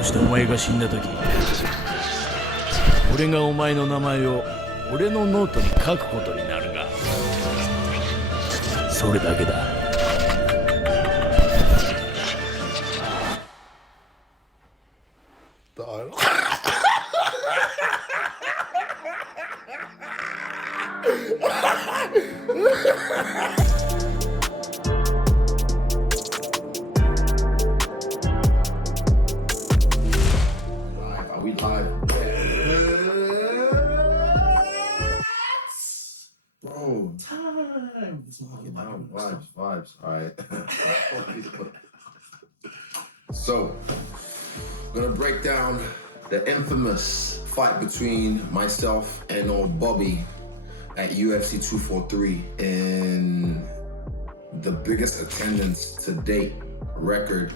そしてお前が死んだ時、俺がお前の名前を俺のノートに書くことになるが、それだけだ。Are we live? Bro. Time. Vibes. All right. So, I'm gonna break down the infamous fight between myself and old Bobby at UFC 243 in the biggest attendance to date record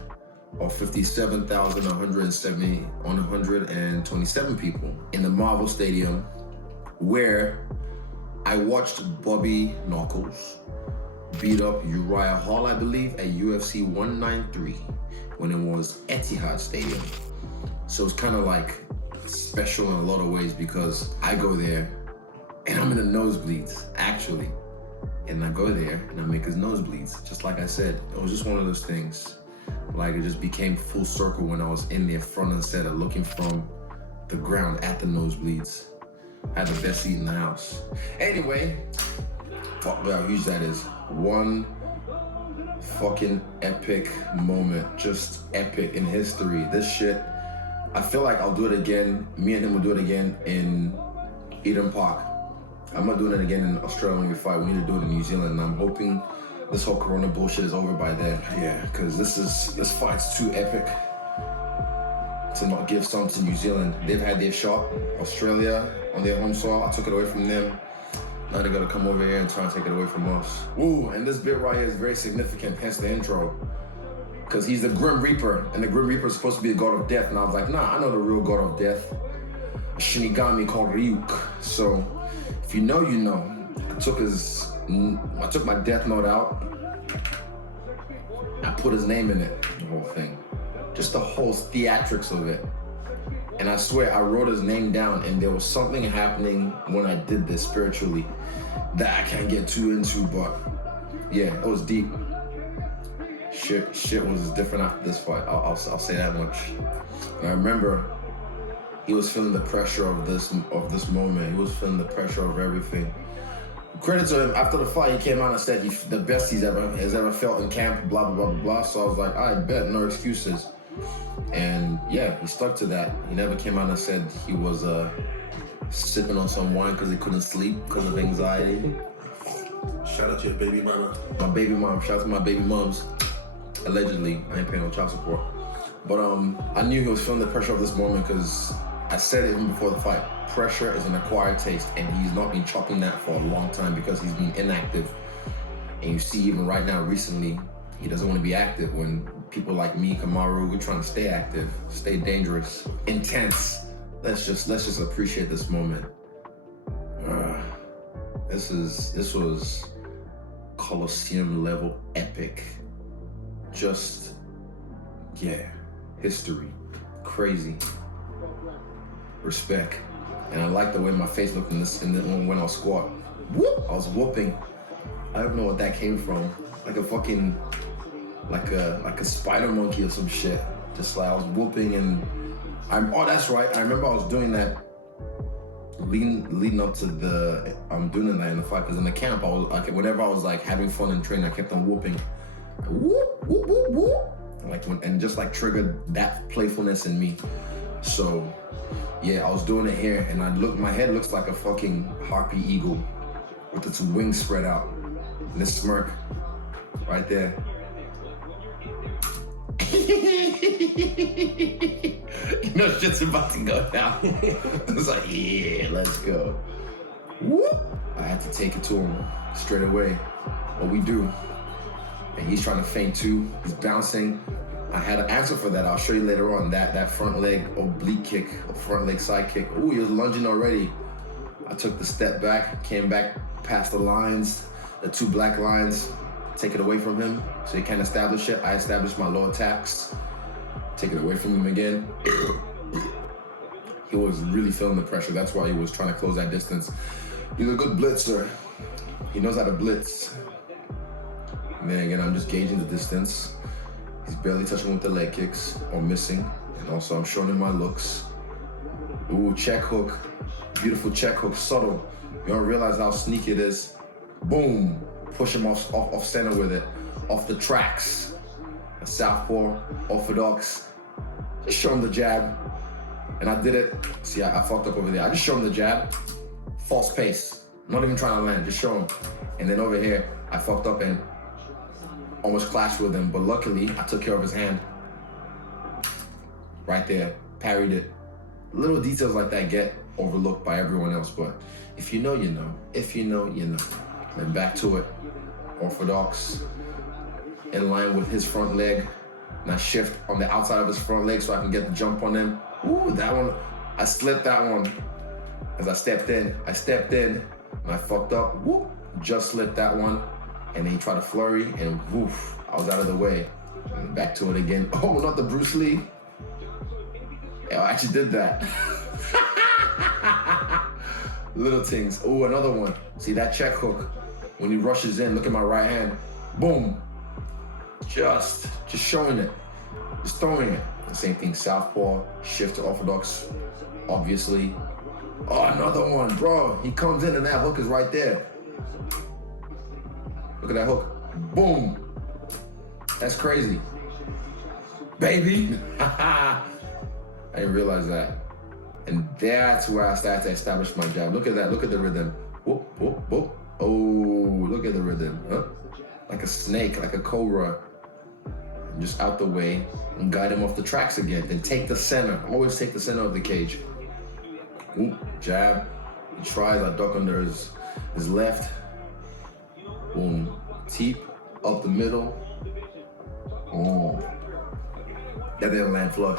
of 57,127 people in the Marvel Stadium, where I watched Bobby Knuckles beat up Uriah Hall, I believe, at UFC 193 when it was Etihad Stadium. So it's kind of like special in a lot of ways because I go there and I'm in the nosebleeds, actually. And I go there and I make his nosebleeds. Just like I said, it was just one of those things. Like, it just became full circle when I was in there front and center looking from the ground at the nosebleeds. I had the best seat in the house. Anyway, fuck how huge that is. One fucking epic moment, just epic in history. This shit, I feel like I'll do it again. Me and him will do it again in Eden Park. I'm not doing it again in Australia when we fight. We need to do it in New Zealand, and I'm hoping this whole Corona bullshit is over by then. Yeah, because this fight's too epic to not give some to New Zealand. They've had their shot. Australia on their home soil, I took it away from them. Now they gotta come over here and try and take it away from us. Ooh, and this bit right here is very significant, hence the intro. Because he's the Grim Reaper, and the Grim Reaper is supposed to be the god of death. And I was like, nah, I know the real god of death. A Shinigami called Ryuk. So, if you know, you know. I took my death note out. I put his name in it, the whole thing. Just the whole theatrics of it. And I swear, I wrote his name down, and there was something happening when I did this spiritually that I can't get too into, but yeah, it was deep. Shit was different after this fight. I'll say that much. And I remember he was feeling the pressure of this moment. He was feeling the pressure of everything. Credit to him, after the fight, he came out and said the best has ever felt in camp, blah, blah, blah, blah. So I was like, I bet, no excuses. And yeah, he stuck to that. He never came out and said he was sipping on some wine because he couldn't sleep because of anxiety. Shout out to your baby mama. My baby mom, shout out to my baby moms. Allegedly, I ain't paying no child support. But I knew he was feeling the pressure of this moment because I said it even before the fight. Pressure is an acquired taste, and he's not been chopping that for a long time because he's been inactive. And you see, even right now, recently, he doesn't want to be active. When people like me, Kamaru, we're trying to stay active, stay dangerous, intense. Let's just appreciate this moment. This was Colosseum level epic. Just, yeah, history, crazy, respect. And I like the way my face looked in when I was squat. Whoop! I was whooping. I don't know what that came from. Like a fucking, like a spider monkey or some shit. Just like I was whooping, and oh, that's right. I remember I was doing that leading up to I'm doing that in the fight, because in the camp I was like, whenever I was like having fun and training, I kept on whooping. Whoop, whoop, whoop, whoop. And just like triggered that playfulness in me. So yeah, I was doing it here, and my head looks like a fucking harpy eagle with its wings spread out. And this smirk right there. You know shit's about to go down. It's like, yeah, let's go. Whoop. I had to take it to him straight away. What we do. And he's trying to feint too. He's bouncing. I had an answer for that. I'll show you later on. That front leg oblique kick, or front leg side kick. Ooh, he was lunging already. I took the step back, came back past the lines, the two black lines, take it away from him so he can't establish it. I established my low attacks. take it away from him again. He was really feeling the pressure. That's why he was trying to close that distance. He's a good blitzer. He knows how to blitz. And then again, I'm just gauging the distance. He's barely touching with the leg kicks or missing. And also I'm showing him my looks. Ooh, check hook. Beautiful check hook, subtle. You don't realize how sneaky it is. Boom. Push him off center with it. Off the tracks. A southpaw, orthodox. Just show him the jab. And I did it. See, I fucked up over there. I just show him the jab. False pace. Not even trying to land, just show him. And then over here, I fucked up and almost clashed with him. But luckily, I took care of his hand. Right there, parried it. Little details like that get overlooked by everyone else. But if you know, you know. If you know, you know. Then back to it. Orthodox. In line with his front leg. And I shift on the outside of his front leg so I can get the jump on him. Ooh, that one, I slipped that one. As I stepped in, and I fucked up. Whoop, just slipped that one. And then he tried to flurry, and woof, I was out of the way. And back to it again. Oh, not the Bruce Lee. Yeah, I actually did that. Little things. Ooh, another one. See that check hook? When he rushes in, look at my right hand. Boom. Just showing it. Just throwing it. The same thing, southpaw, shift to orthodox, obviously. Oh, another one, bro. He comes in and that hook is right there. Look at that hook. Boom. That's crazy. Baby. I didn't realize that. And that's where I started to establish my jab. Look at that. Look at the rhythm. Whoop, whoop, whoop. Oh, look at the rhythm. Huh? Like a snake, like a cobra. Just out the way and guide him off the tracks again. Then take the center. Always take the center of the cage. Ooh, jab. He tries. I duck under his left. Boom. Teep up the middle. Oh. That didn't land flush.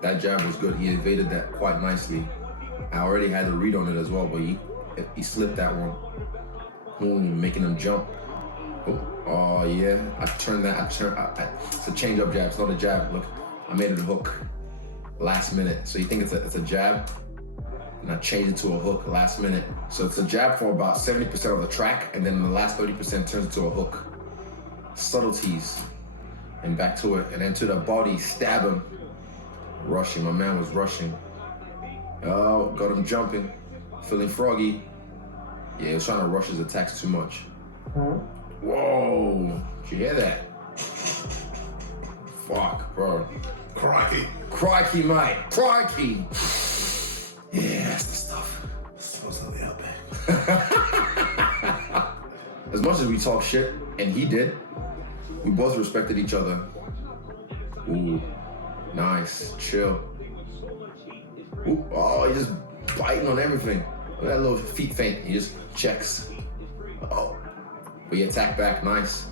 That jab was good. He evaded that quite nicely. I already had the read on it as well, but he slipped that one. Boom, making him jump. Oh yeah, I turned that. It's a change up jab. It's not a jab. Look, I made it a hook last minute. So you think it's a jab, and I changed it to a hook last minute. So it's a jab for about 70% of the track, and then the last 30% turns into a hook. Subtleties, and back to it, and then to the body, stab him. Rushing, my man was rushing. Oh, got him jumping, feeling froggy. Yeah, he was trying to rush his attacks too much. Whoa, did you hear that? Fuck, bro. Crikey. Crikey, mate. Crikey. Yeah, that's the stuff. Supposed to be out there. As much as we talk shit, and he did, we both respected each other. Ooh, nice, chill. Ooh, oh, he just biting on everything. Look at that little feet feint. He just checks. Oh. But he attacked back, nice.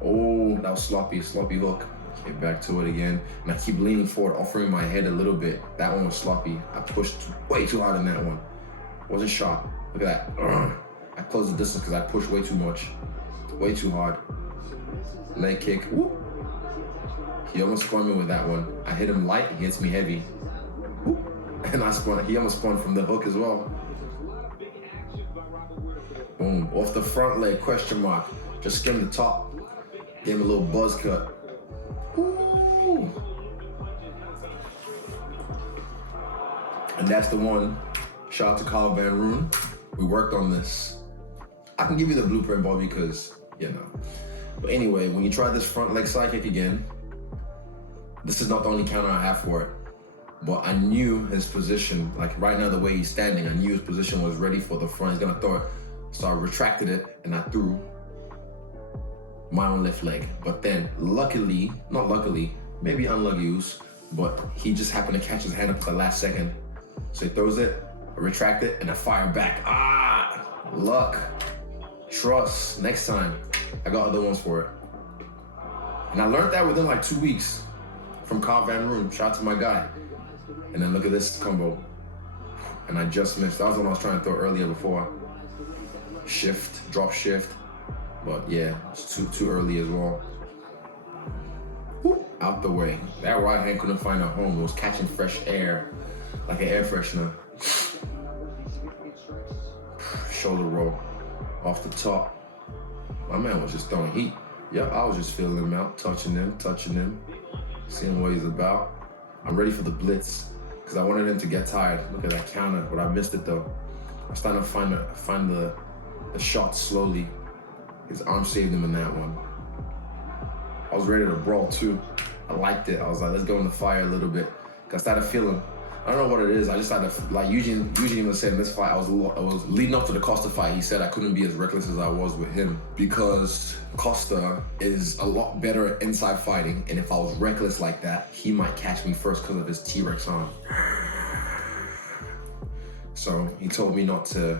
Oh, that was sloppy hook. Get back to it again. And I keep leaning forward, offering my head a little bit. That one was sloppy. I pushed way too hard in that one. Wasn't sharp. Look at that. I closed the distance because I pushed way too much. Way too hard. Leg kick. Whoop. He almost spun me with that one. I hit him light, he hits me heavy. Whoop. And I spun. He almost spun from the hook as well. Boom, off the front leg, question mark. Just skimmed the top. Gave him a little buzz cut. Ooh. And that's the one. Shout out to Kyle Van Roon. We worked on this. I can give you the blueprint, Bobby, because, you know. But anyway, when you try this front leg side kick again, this is not the only counter I have for it. But I knew his position, like right now the way he's standing, I knew his position was ready for the front. He's gonna throw it. So I retracted it and I threw my own left leg. But then luckily, not luckily, maybe unlucky, but he just happened to catch his hand up at the last second. So he throws it, I retract it, and I fire back. Ah, luck, trust. Next time, I got other ones for it. And I learned that within like 2 weeks from Carl Van Roon. Shout out to my guy. And then look at this combo. And I just missed. That was what I was trying to throw earlier before. Shift, drop shift. But yeah, it's too early as well. Woo. out the way. That right hand couldn't find a home. It was catching fresh air, like an air freshener. Shoulder roll off the top. My man was just throwing heat. Yeah, I was just feeling him out, touching him, seeing what he's about. I'm ready for the blitz because I wanted him to get tired. Look at that counter, but I missed it though. I was starting to find the shot slowly. His arm saved him in that one. I was ready to brawl too. I liked it. I was like, let's go in the fire a little bit. Cause I started feeling, I don't know what it is. I just started, like Eugene was saying in this fight, I was leading up to the Costa fight. He said I couldn't be as reckless as I was with him because Costa is a lot better at inside fighting. And if I was reckless like that, he might catch me first because of his T-Rex arm. So he told me not to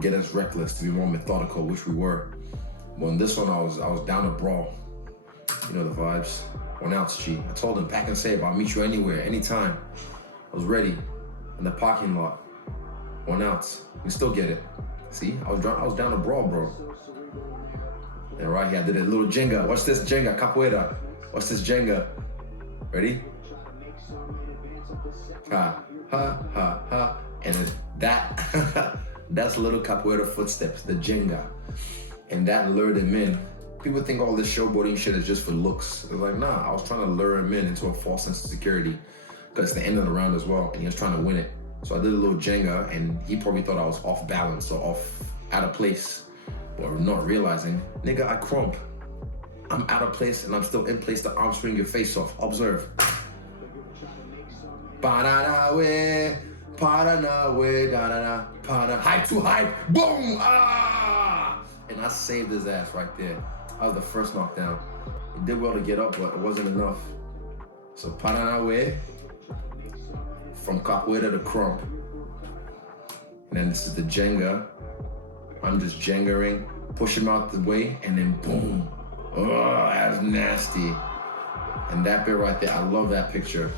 get as reckless, to be more methodical, which we were. But in this one, I was down to brawl. You know the vibes. 1 ounce, G. I told him, pack and save. I'll meet you anywhere, anytime. I was ready in the parking lot. 1 ounce. You can still get it. See, I was down to brawl, bro. And right here, I did a little Jenga. Watch this Jenga, capoeira. Watch this Jenga. Ready? Ha, ha, ha, ha. And that's little capoeira footsteps, the Jenga. And that lured him in. People think all this showboating shit is just for looks. They're like, nah, I was trying to lure him in into a false sense of security because it's the end of the round as well, and he was trying to win it. So I did a little Jenga, and he probably thought I was off balance or out of place, but not realizing, nigga, I crump. I'm out of place, and I'm still in place to arm swing your face off. Observe. Paranawe, Paranawe, da-da-da, para. Hype to hype, boom, ah! And I saved his ass right there. That was the first knockdown. He did well to get up, but it wasn't enough. So Paranawe, from capoeira to crump. And then this is the Jenga. I'm just Jengaing, push him out the way, and then boom. Oh, that's nasty. And that bit right there, I love that picture.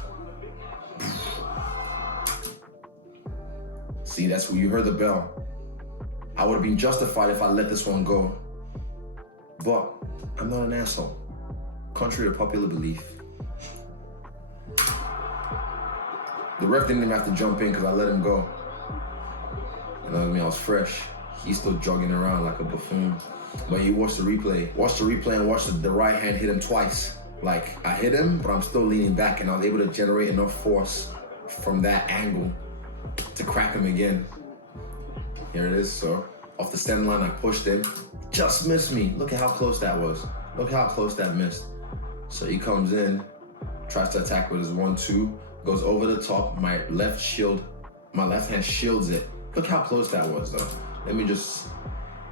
See, that's where you heard the bell. I would have been justified if I let this one go. But I'm not an asshole, contrary to popular belief. The ref didn't even have to jump in because I let him go. You know what I mean? I was fresh. He's still jogging around like a buffoon. But you watch the replay. Watch the replay and watch the right hand hit him twice. Like, I hit him, but I'm still leaning back, and I was able to generate enough force from that angle to crack him again. Here it is, so off the stem line, I pushed him. Just missed me. Look at how close that was. Look how close that missed. So he comes in, tries to attack with his 1-2, goes over the top. My left hand shields it. Look how close that was, though. Let me just,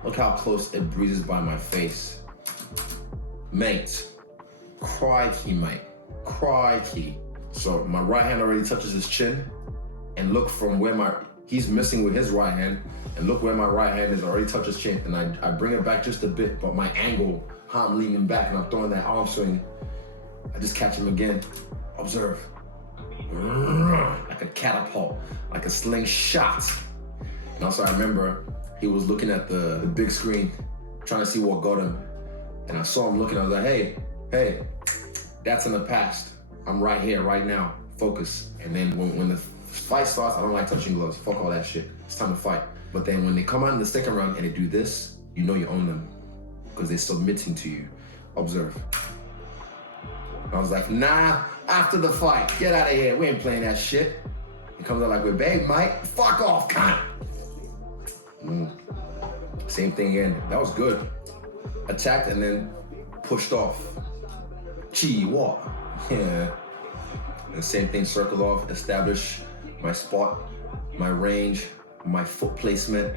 look how close it breezes by my face. Mate, crikey, mate, crikey. So my right hand already touches his chin, and look from where he's missing with his right hand, and look where my right hand is already touched his chin, and I bring it back just a bit, but my angle, how I'm leaning back and I'm throwing that arm swing, I just catch him again. Observe. Like a catapult, like a slingshot. And also I remember he was looking at the big screen, trying to see what got him. And I saw him looking, I was like, hey, that's in the past. I'm right here, right now, focus. And then when the fight starts, I don't like touching gloves, fuck all that shit. It's time to fight. But then when they come out in the second round and they do this, you know you own them because they're submitting to you. Observe. I was like, nah, after the fight, get out of here. We ain't playing that shit. He comes out like, we're babe, Mike. Fuck off, cunt. Same thing again. That was good. Attacked and then pushed off. Chi, what? Yeah. And same thing, circle off, establish my spot, my range, my foot placement.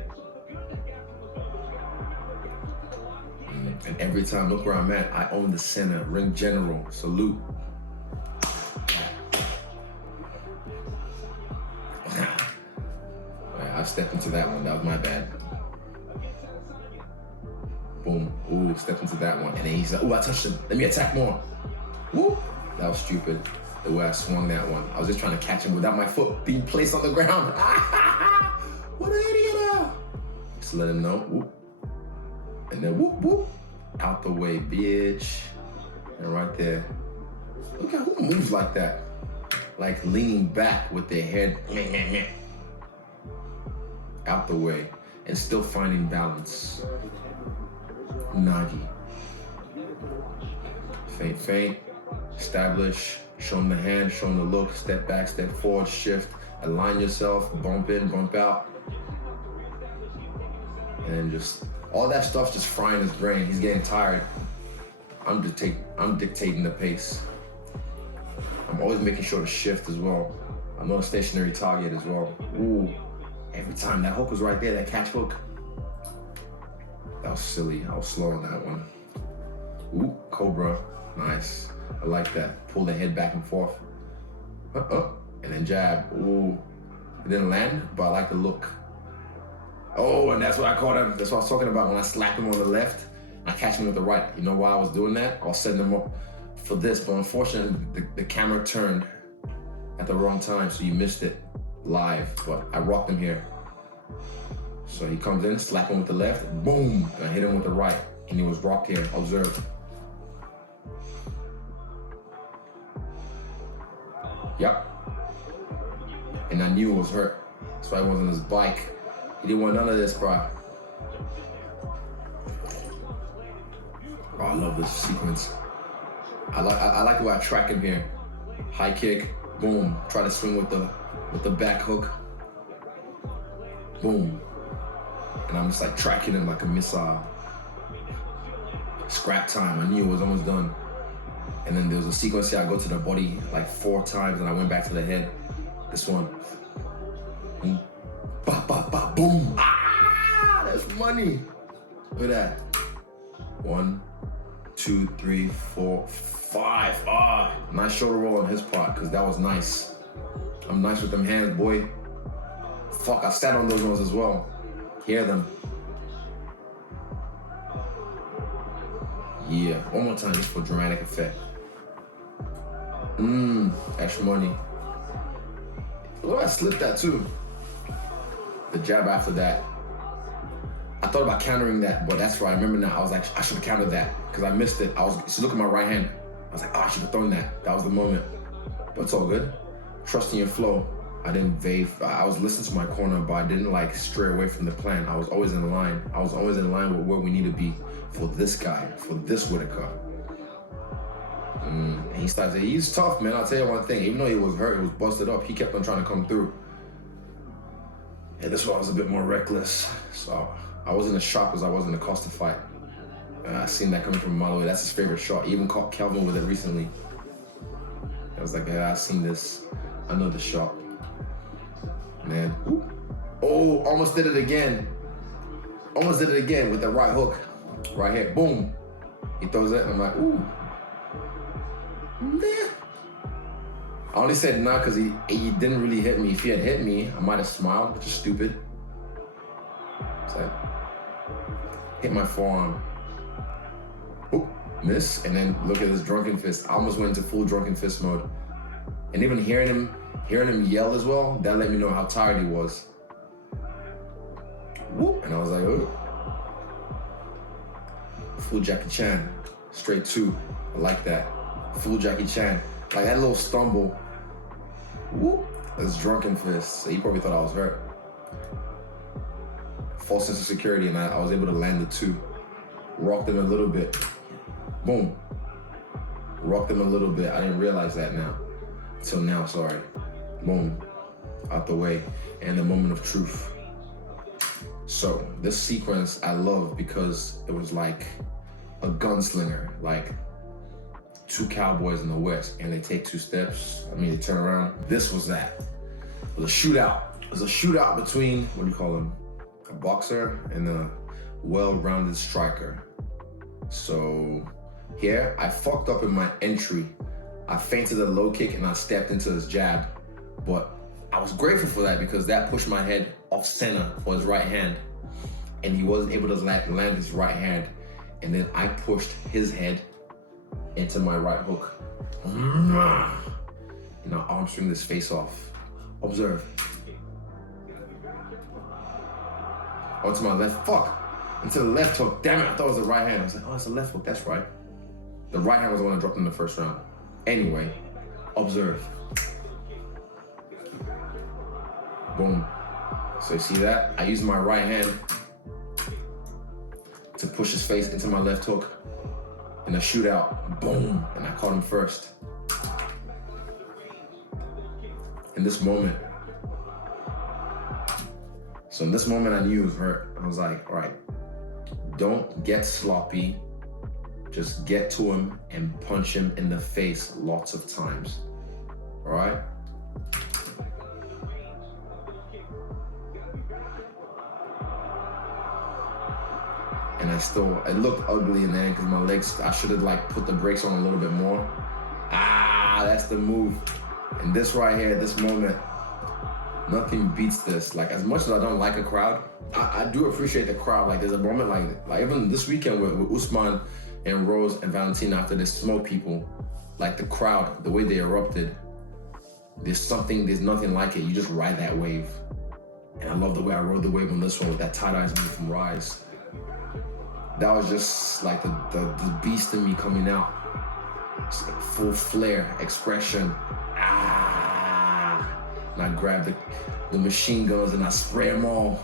And every time, look where I'm at, I own the center, ring general, salute. I stepped into that one, that was my bad. Boom, ooh, stepped into that one. And then he's like, ooh, I touched him, let me attack more. Woo, that was stupid, the way I swung that one. I was just trying to catch him without my foot being placed on the ground. What an idiot. Just let him know, whoop. And then whoop, whoop. Out the way, bitch. And right there, Look at who moves like that. Like leaning back with their head out the way and still finding balance. Nagi. Feint, feint, establish, show them the hand, show them the look, step back, step forward, shift, align yourself, bump in, bump out. And then just, all that stuff's just frying his brain. He's getting tired. I'm dictating the pace. I'm always making sure to shift as well. I'm not a stationary target as well. Ooh, every time that hook was right there, that catch hook. That was silly, I was slow on that one. Ooh, Cobra, nice. I like that. Pull the head back and forth. And then jab, ooh. It didn't land, but I like the look. Oh, and that's what I caught him. That's what I was talking about when I slapped him on the left. I catch him with the right. You know why I was doing that? I was setting him up for this, but unfortunately, the camera turned at the wrong time, so you missed it live, but I rocked him here. So he comes in, slap him with the left, boom, and I hit him with the right, and he was rocked here, observe. Yep. And I knew it was hurt. That's why he was on his bike. He didn't want none of this, bro. Oh, I love this sequence. I like the way I track him here. High kick, boom. Try to swing with the back hook. Boom. And I'm just like tracking him like a missile. Scrap time, I knew it was almost done. And then there was a sequence here, I go to the body like 4 times and I went back to the head. This one. Boom. Ba, ba, ba, boom. Ah, that's money. Look at that. 1, 2, 3, 4, 5. Ah, nice shoulder roll on his part, because that was nice. I'm nice with them hands, boy. Fuck, I sat on those ones as well. Hear them. Yeah, one more time just for dramatic effect. Extra money. Look, I slipped that too. The jab after that. I thought about countering that, but that's right. I remember now. I was like, I should have countered that because I missed it. So look at my right hand. I was like, oh, I should have thrown that. That was the moment. But it's all good. Trust in your flow. I didn't wave. I was listening to my corner, but I didn't like stray away from the plan. I was always in line. I was always in line with where we need to be for this guy, for this Whittaker. And he started saying, he's tough, man. I'll tell you one thing. Even though he was hurt, he was busted up, he kept on trying to come through. And this one I was a bit more reckless. So I wasn't as sharp as I was in the Costa fight. I seen that coming from a mile away. That's his favorite shot. He even caught Kelvin with it recently. I was like, yeah, I've seen this. I know the shot. Man. Ooh. Oh, almost did it again. Almost did it again with the right hook. Right here, boom. He throws it, and I'm like, ooh. Nah. I only said nah because he didn't really hit me. If he had hit me, I might have smiled, which is stupid. So hit my forearm. Oop, miss, and then look at this drunken fist. I almost went into full drunken fist mode. And even hearing him yell as well, that let me know how tired he was. Whoop, and I was like, oh. Full Jackie Chan, straight 2. I like that. Full Jackie Chan. Like that little stumble. Whoop, that's drunken fist. So he probably thought I was hurt. False sense of security, and I was able to land the 2. Rocked him a little bit. Boom. Rocked him a little bit. I didn't realize that now. Till now, sorry. Boom. Out the way. And the moment of truth. So this sequence I love because it was like a gunslinger, like 2 cowboys in the West, and they take 2 steps. I mean, they turn around. This was that. It was a shootout. It was a shootout between, what do you call him? A boxer and a well-rounded striker. So here, I fucked up in my entry. I feinted a low kick and I stepped into his jab, but I was grateful for that because that pushed my head off center for his right hand, and he wasn't able to land his right hand, and then I pushed his head into my right hook. And I arm swing this face off. Observe. Onto my left, fuck. Into the left hook. Damn it, I thought it was the right hand. I was like, oh, it's the left hook, that's right. The right hand was the one that dropped in the first round. Anyway, observe. Boom. So you see that? I use my right hand to push his face into my left hook in a shootout. Boom. And I caught him first. In this moment, I knew it was hurt. I was like, all right, don't get sloppy. Just get to him and punch him in the face lots of times. All right? And it looked ugly in the end because my legs, I should have like put the brakes on a little bit more. That's the move. And this right here, this moment, nothing beats this. Like, as much as I don't like a crowd, I do appreciate the crowd. Like, there's a moment like even this weekend with Usman and Rose and Valentina after they smoked people, like the crowd, the way they erupted, there's nothing like it. You just ride that wave. And I love the way I rode the wave on this one with that tight-eyes move from Rise. That was just like the beast in me coming out. Just like full flare, expression. And I grab the machine guns and I spray them all.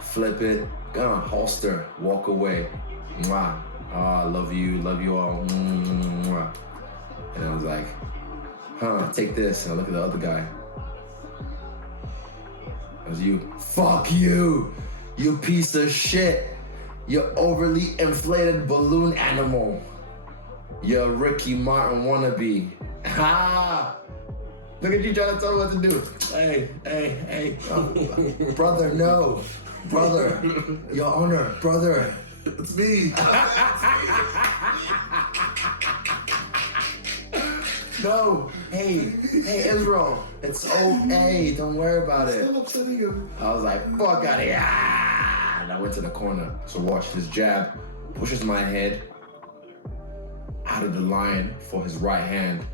Flip it, gun, holster, walk away. Mwah. Love you all. Mwah. And I was like, take this. And I look at the other guy. It was you. Fuck you, you piece of shit. You overly inflated balloon animal. You Ricky Martin wannabe. Look at you trying to tell me what to do. Hey. Brother, no. Brother, your honor, brother. It's me. No. Hey, Israel. It's okay. Don't worry about it. Still upsetting him. I was like, fuck out of here. And I went to the corner. So watch, this jab pushes my head out of the line for his right hand.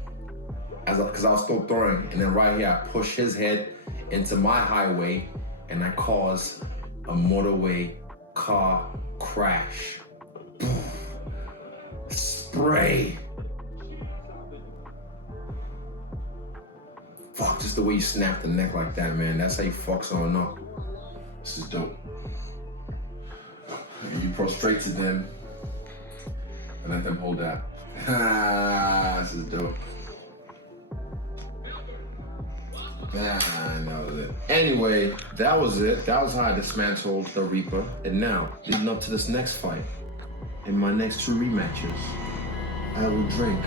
Because I was still throwing. And then right here, I push his head into my highway and I cause a motorway car crash. Spray. Fuck, just the way you snap the neck like that, man. That's how you fuck someone up. This is dope. You prostrate to them and let them hold that. This is dope. That was it. Anyway, that was it. That was how I dismantled the Reaper. And now, leading up to this next fight, in my next 2 rematches, I will drink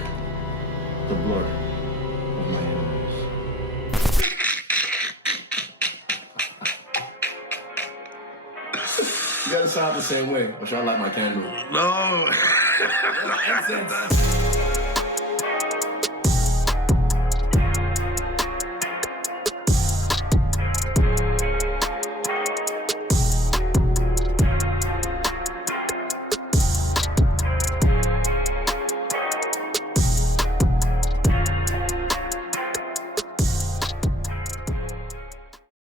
the blood of my enemies. You gotta sound the same way, or should I light my candle? No. Incense.